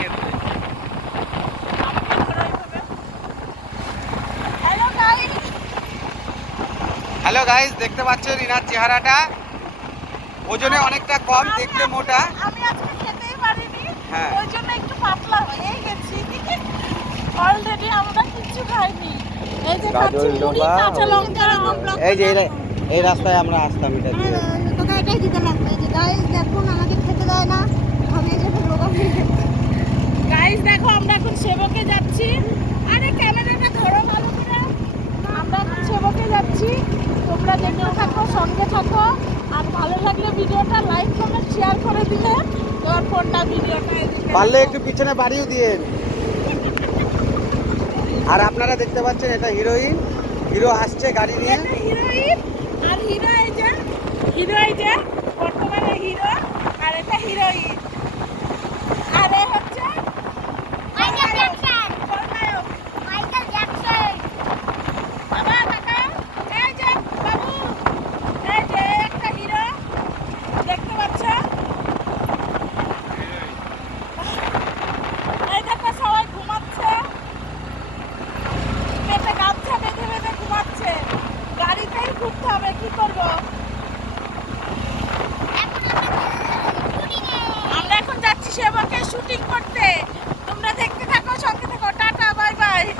ক্ষেত্রে। Hello guys, দেখতে পাচ্ছেন ইনার চেহারাটা ওজনে অনেকটা কম, দেখতে মোটা। আমি আজকে খেতেই পারিনি, হ্যাঁ, ওই জন্য একটু পাতলা হয়ে গেছি। অলরেডি আমরা কিছু খাইনি। এই যে খাচ্ছি মুড়ি, কাঁচা লঙ্কা। এই যে এই রাস্তায় আমরা আসতাম এটা দিয়ে। তোকে এটাই দিতে লাগবে। এই যে গাইস দেখুন, আমাকে খেতে দেয় না, আমি এই জন্য রোগা হয়ে গেছি। গাইস দেখো, আমরা এখন সেবকে যাচ্ছি। আরে ক্যামেরাটা ধরো ভালো করে। আমরা এখন সেবকে যাচ্ছি। তোমরা দেখতে থাকো, সঙ্গে থাকো। আর ভালো লাগলে ভিডিওটা লাইক কমেন্ট শেয়ার করে দিলে তোমার ফোনটা ভিডিওটা পারলে একটু পিছনে বাড়িও দিয়েন। আর আপনারা দেখতে পাচ্ছেন এটা হিরোইন, হিরো আসছে গাড়ি নিয়ে। এটা হিরোইন, আর হিরো এই যে, হিরো এই যে বর্তমানে হিরো, আর এটা হিরোইন। আর এ হচ্ছে মাইকেল জ্যাকসন, খলনায়ক। Michael Jackson. বাবা টাকা, এই যে বাবু, এই যে একটা হিরো দেখতে পাচ্ছ। এই দেখো সবাই ঘুমাচ্ছে, পেটে গামছা বেঁধে বেঁধে ঘুমাচ্ছে। গাড়িতেই ঘুরতে হবে, কি করবো? আমরা এখন যাচ্ছি সেবকে শুটিং করতে।